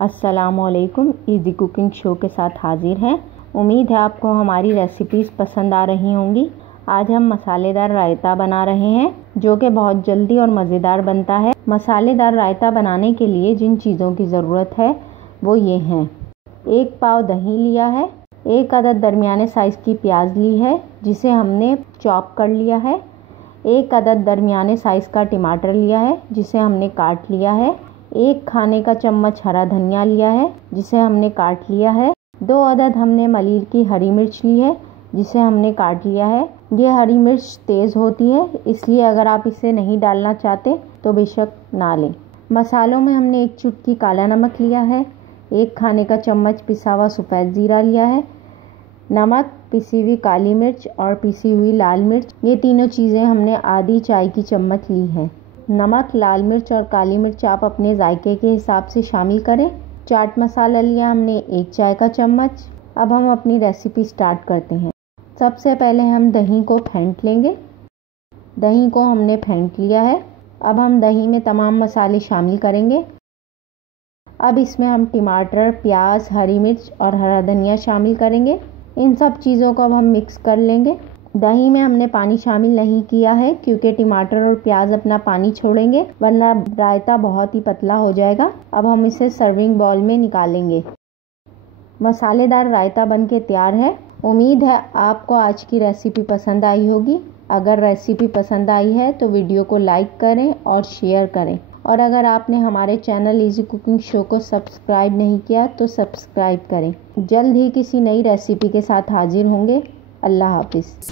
अस्सलामुअलैकुम, easy cooking show के साथ हाजिर हैं। उम्मीद है आपको हमारी रेसिपीज़ पसंद आ रही होंगी। आज हम मसालेदार रायता बना रहे हैं जो कि बहुत जल्दी और मज़ेदार बनता है। मसालेदार रायता बनाने के लिए जिन चीज़ों की ज़रूरत है वो ये हैं। 1 पाव दही लिया है, 1 अदद दरमियाने साइज़ की प्याज ली है जिसे हमने चॉप कर लिया है, 1 अदद दरमियाने साइज़ का टमाटर लिया है जिसे हमने काट लिया है, 1 खाने का चम्मच हरा धनिया लिया है जिसे हमने काट लिया है, 2 अदद हमने मलीर की हरी मिर्च ली है जिसे हमने काट लिया है। ये हरी मिर्च तेज़ होती है, इसलिए अगर आप इसे नहीं डालना चाहते तो बेशक ना लें। मसालों में हमने 1 चुटकी काला नमक लिया है, 1 खाने का चम्मच पिसा हुआ सफ़ेद ज़ीरा लिया है, नमक, पिसी हुई काली मिर्च और पिसी हुई लाल मिर्च, ये तीनों चीज़ें हमने आधी चाय की चम्मच ली है। नमक, लाल मिर्च और काली मिर्च आप अपने जायके के हिसाब से शामिल करें। चाट मसाला लिया हमने 1 चाय का चम्मच। अब हम अपनी रेसिपी स्टार्ट करते हैं। सबसे पहले हम दही को फेंट लेंगे। दही को हमने फेंट लिया है। अब हम दही में तमाम मसाले शामिल करेंगे। अब इसमें हम टमाटर, प्याज, हरी मिर्च और हरा धनिया शामिल करेंगे। इन सब चीज़ों को अब हम मिक्स कर लेंगे। दही में हमने पानी शामिल नहीं किया है क्योंकि टमाटर और प्याज अपना पानी छोड़ेंगे, वरना रायता बहुत ही पतला हो जाएगा। अब हम इसे सर्विंग बाउल में निकालेंगे। मसालेदार रायता बनके तैयार है। उम्मीद है आपको आज की रेसिपी पसंद आई होगी। अगर रेसिपी पसंद आई है तो वीडियो को लाइक करें और शेयर करें, और अगर आपने हमारे चैनल इजी कुकिंग शो को सब्सक्राइब नहीं किया तो सब्सक्राइब करें। जल्द ही किसी नई रेसिपी के साथ हाजिर होंगे। अल्लाह हाफिज़।